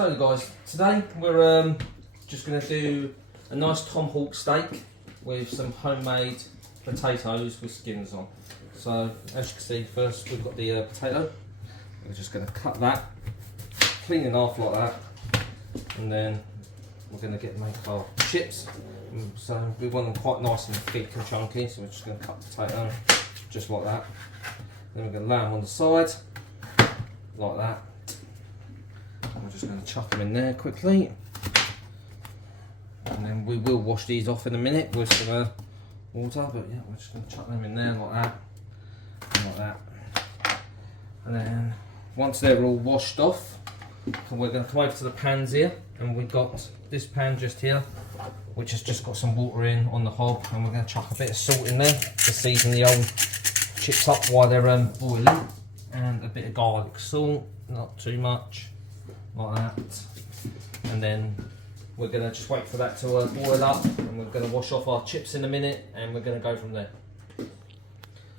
So guys, today we're just going to do a nice Tomahawk steak with some homemade potatoes with skins on. So as you can see, first we've got the potato. We're just going to cut that, clean it off like that, and then we're going to make our chips. So we want them quite nice and thick and chunky, so we're just going to cut the potato just like that. Then we're going to lay them on the side like that. I'm just going to chuck them in there quickly, and then we will wash these off in a minute with some water, but yeah, we're just going to chuck them in there like that and like that. And then once they're all washed off, we're going to come over to the pans here, and we've got this pan just here which has just got some water in on the hob, and we're going to chuck a bit of salt in there to season the old chips up while they're boiling, and a bit of garlic salt, not too much, like that. And then we're going to just wait for that to boil up, and we're going to wash off our chips in a minute, and we're going to go from there.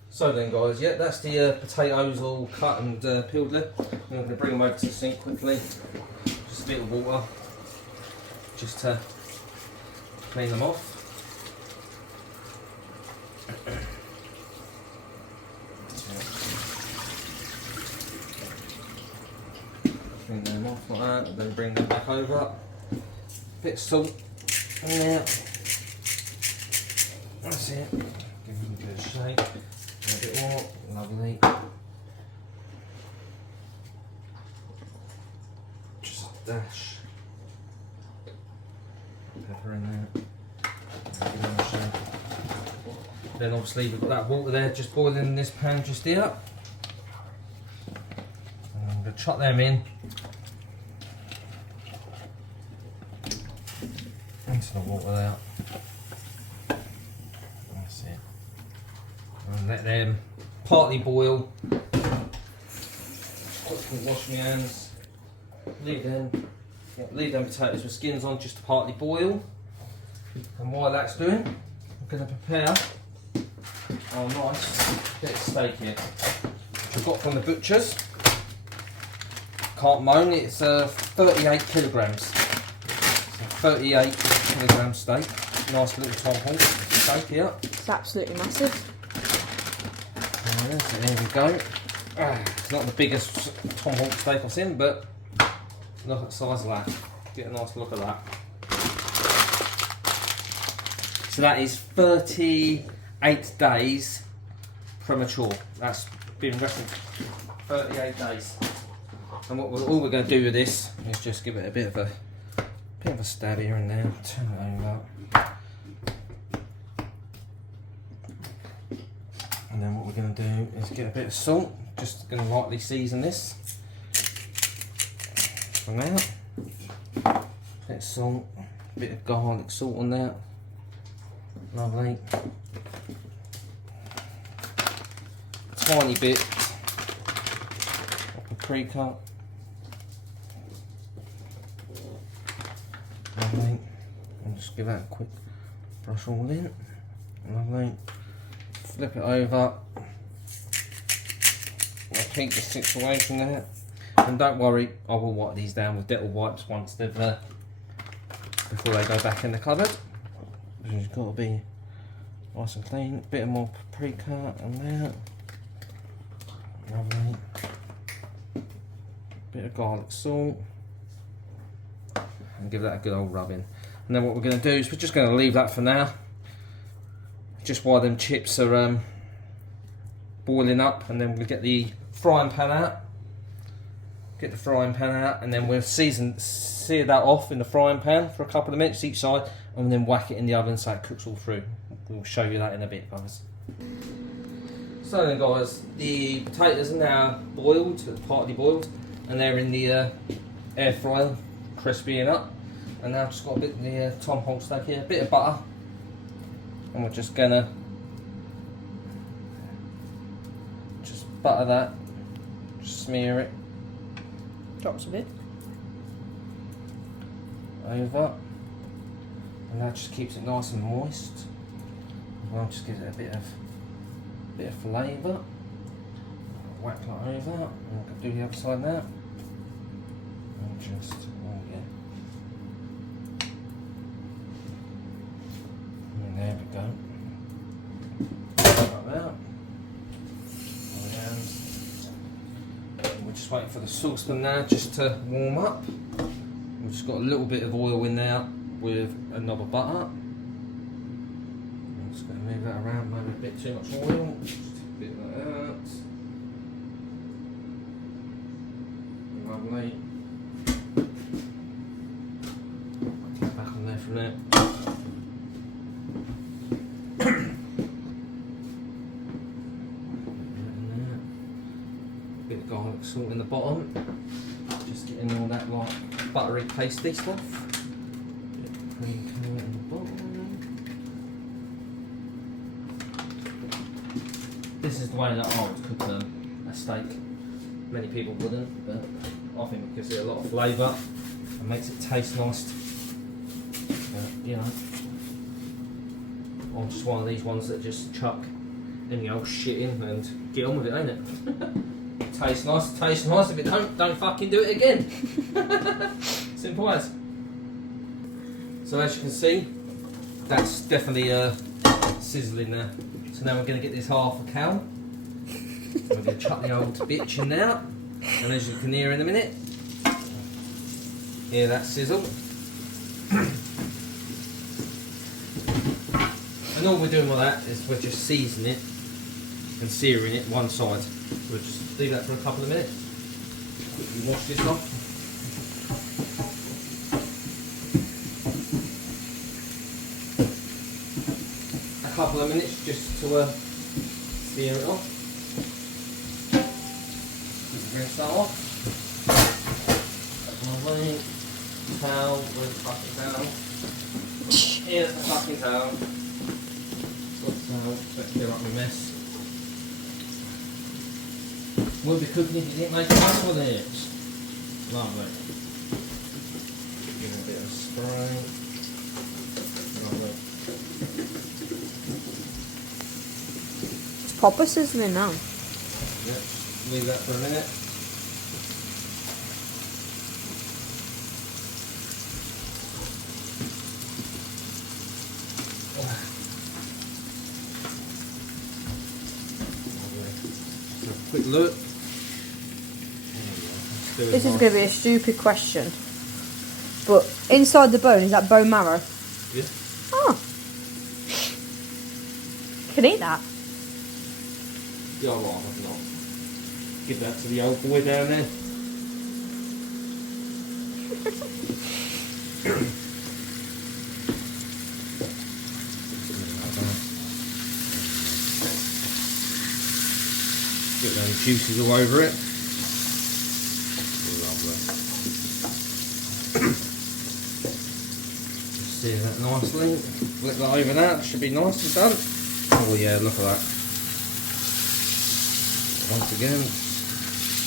So then guys, yeah, that's the potatoes all cut and peeled there. I'm going to bring them over to the sink quickly, just a bit of water, just to clean them off. Clean them off like that, and then bring them back over. Bit of salt in there. That's it. Give them a good shake. A bit more. Lovely. Just a dash of pepper in there. Give them a shake. Then obviously we've got that water there just boiling in this pan just here. And I'm going to chuck them in into the water there. That's it. And let them partly boil. Quickly wash my hands. Leave them potatoes with skins on just to partly boil. And while that's doing, I'm going to prepare our nice bit of steak here, which I've got from the butchers. Can't moan, it's 38 kilograms. So 38 kilogram steak. Nice little Tomahawk steak here. It's absolutely massive. So there we go. It's not the biggest Tomahawk steak I've seen, but look at the size of that. Get a nice look at that. So that is 38 days premature. That's been referenced 38 days. And all we're going to do with this is just give it a bit of a stab here and there. Turn it over. And then what we're going to do is get a bit of salt. Just going to lightly season this. From there. Bit of salt. Bit of garlic salt on there. Lovely. Tiny bit of paprika. Lovely. And just give that a quick brush all in. Lovely. Flip it over. Repeat the situation there. And don't worry, I will wipe these down with Dettol wipes once they've before they go back in the cupboard. It's got to be nice and clean. A bit more paprika and there. Lovely. Bit of garlic salt. And give that a good old rub in. And then what we're going to do is we're just going to leave that for now. Just while them chips are boiling up, and then we'll get the frying pan out. Get the frying pan out, and then we'll sear that off in the frying pan for a couple of minutes each side, and then whack it in the oven so it cooks all through. We'll show you that in a bit, guys. So then guys, the potatoes are now boiled, partly boiled, and they're in the air fryer, crispying up. And now I've just got a bit of the Tomahawk steak here, a bit of butter, and we're just gonna butter that, just smear it Drops a bit. over, and that just keeps it nice and moist. Well, just gives it a bit of flavour. Whack that over, and we'll do the other side now. And just just waiting for the saucepan now just to warm up. We've just got a little bit of oil in there with a knob of butter. I'm just going to move that around, maybe a bit too much oil. Just a bit like that. Lovely. Get back on there from there. Bit of garlic salt in the bottom. Just getting all that like buttery pasty stuff. Bit of cream coming in the bottom. This is the way that I would cook a steak. Many people wouldn't, but I think it gives it a lot of flavour and makes it taste nice. You know, I'm just one of these ones that just chuck any old shit in and get on with it, ain't it? Tastes nice, tastes nice. If it don't fucking do it again. Simple as. So as you can see, that's definitely sizzling there. So now we're going to get this half a cow. We're going to chuck the old bitch in there, and as you can hear in a minute, hear that sizzle. And all we're doing with that is we're just seasoning it and searing it one side. We'll just leave that for a couple of minutes. Quickly wash this off. A couple of minutes just to sear it off. Rinse that off. Lovely. Towel, where's the fucking towel? Here's the fucking towel. Got the towel, let's clear up my mess. Wouldn't be cooking if you didn't make a mess with it. Lovely. Give it a bit of spray. Lovely. It's proper sizzling now. Yep, leave that for a minute. Quick look. This is going to be a stupid question, but inside the bone, is that bone marrow? Yeah. Oh. Can eat that. Yeah, I'd rather not. Give that to the old boy down there. Get those juices all over it. Lovely. Just sear that nicely. Flip that over that, should be nice and done. Oh yeah, look at that. Once again,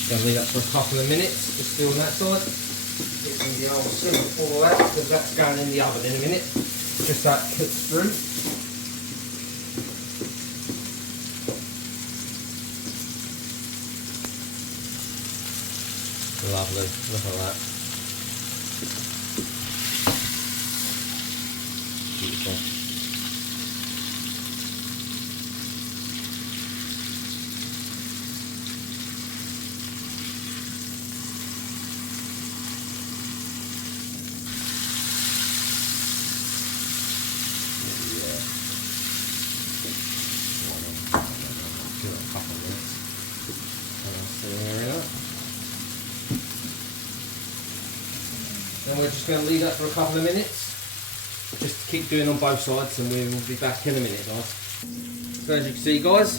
going to leave that for a couple of minutes, just still on that side. Get some of the old syrup all that, because that's going in the oven in a minute. Just so it cooks through. Lovely, look at that. Beautiful. Yeah. Give it a couple of minutes. And I'll see there in it. Then we're just going to leave that for a couple of minutes, just to keep doing on both sides, and we will be back in a minute, guys. So as you can see, guys,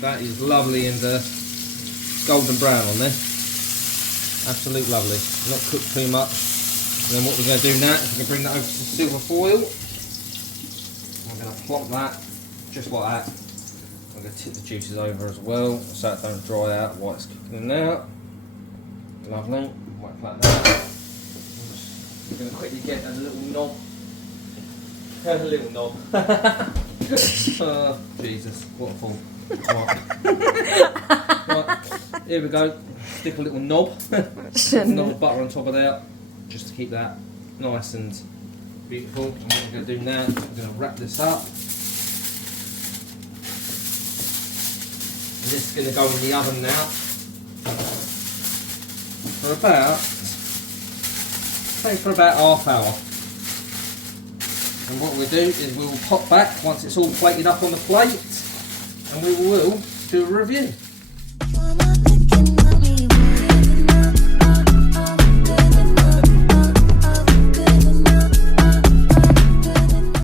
that is lovely and golden brown on there. Absolute lovely. Not cooked too much. And then what we're going to do now is we're going to bring that over to silver foil. I'm going to plop that just like that. I'm going to tip the juices over as well, so it don't dry out while it's cooking out. Lovely. Wait for that. I'm going to quickly get a little knob. A little knob. Jesus, what a fool. Right, here we go. Stick a little knob. Knob of butter on top of there, just to keep that nice and beautiful. And what we're going to do now, we're going to wrap this up. And this is going to go in the oven now. for about, say for about half hour. And what we'll do is we'll pop back once it's all plated up on the plate, and we will do a review.